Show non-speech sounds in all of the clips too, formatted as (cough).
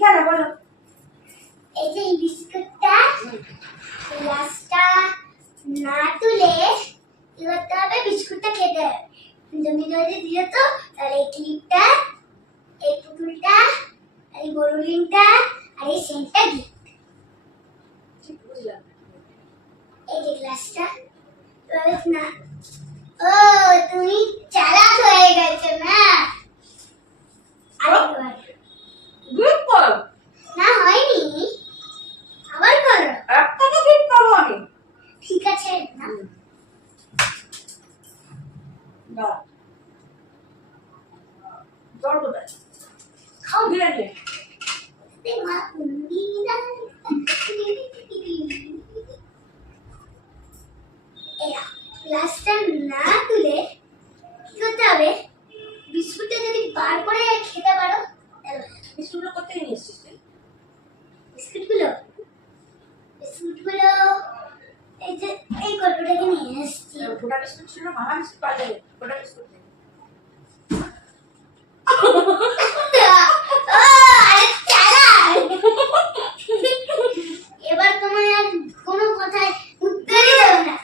খেলা বলো? এই যে বিস্কুটটা গ্লাসটা না তুলে কি করতে হবে বিস্কুটটা খেতে হবে। তুমি যদি দিও তো তাহলে এই ক্লিপটা এই পুতুলটা আর এই বড়ুলিনটা আর এই সেন্টটা দিই এই যে গ্লাসটা না ও তুমি চালাক হয়ে গেছো না আরেকবার গ্রিপ করো না হয়নি আবার করো একটা তো গ্রিপ করো আমি ঠিক আছে না দাও জল কোথায় খাও এরা গ্লাসটা না তুলে কি করতে হবে বিস্কুটটা যদি বার করে খেতে পারো তাহলে ভালো। বিস্কুটগুলো কোথায় নিয়ে এসছিস তুই বিস্কুটগুলো বিস্কুটগুলো এই যে এই গল্পটাকে নিয়ে এসেছি গোটা বিস্কুট ছিল মামা বিস্কুট পাওয়া যাবে গোটা বিস্কুট নেই। ও, আরে চালাক। এবার তোমার আর কোনো কথায় উত্তরই দেবে না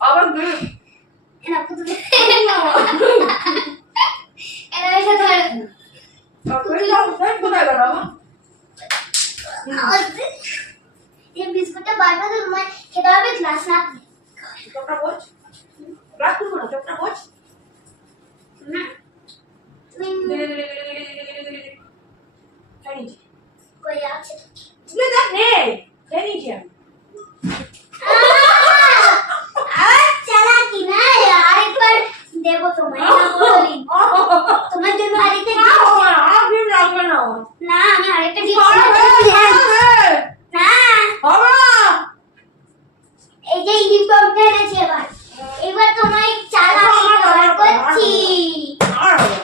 আবার এরা পুতুল এরা এসে ধরে কোথায় গেল এই বিস্কুটটা বারবার তো তোমার খেতে হবে গ্লাস না বোঝ গ্লাস তুলবো না চোখটা বোঝ না তুমি ধীরে ধীরে ধীরে ধীরে ধীরে ধীরে ধীরে খাই নিয়েছি কই আছে তুই দেখ নেই খাই নিয়েছি আমি আর চালাকি না আরেকবার দেবো তোমায় না বলি তোমার জন্য আরেকটা না, gift- বাবা, আর গ্রিপ লাগবে না না আমি আরেকটা gift পারবে, দিচ্ছি। পারবে। না হবে না। এই যে ইউনিফর্ম উঠে গেছে এবার এবার তোমায় চালাকি করা করছি আর হবে।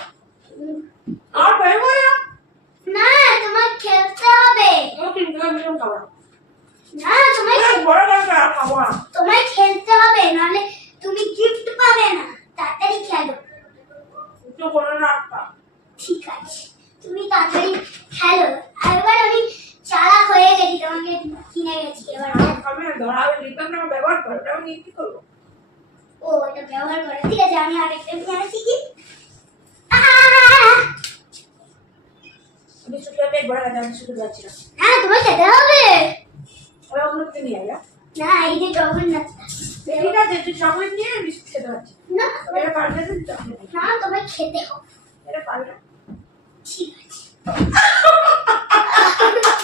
আর পারব না। না তোমার খেলতে হবে আমার তিন টাকা বেশি খাব না। না তোমায় এই বড় গাড়িটা আর খাব না। তোমায় খেলতে হবে নাহলে তুমি গিফট পাবে না তাড়াতাড়ি খেলো একটু করে রাখতা। ঠিক আছে। তুমি তাড়াতাড়ি খেলো। এবার আমি চালাক হয়ে গেছি তোমাকে কিনে গেছি এবার আমার খাবে না, ধরাবে, রিপেয়ারটা আমার ব্যবহার করে, আমি নিয়ে কি করব? ও এটা ব্যবহার করে। ঠিক আছে আমি আরেকটা নিয়ে আসি কি আমি শুধু পেট ভরে গেছে, আমি শুধু যাচ্ছি না। না তোমায় খেতে হবে। ওই অমৃতকে নিয়ে আয়, না এই যে জগন্নাথটা। ঠিক আছে তুই চকলেট নিয়ে বিস্কুট খেতে পারছি না এটা পারবে না চকলেট না খেতে হবে। এটা পারবে ঠিক আছে। (laughs)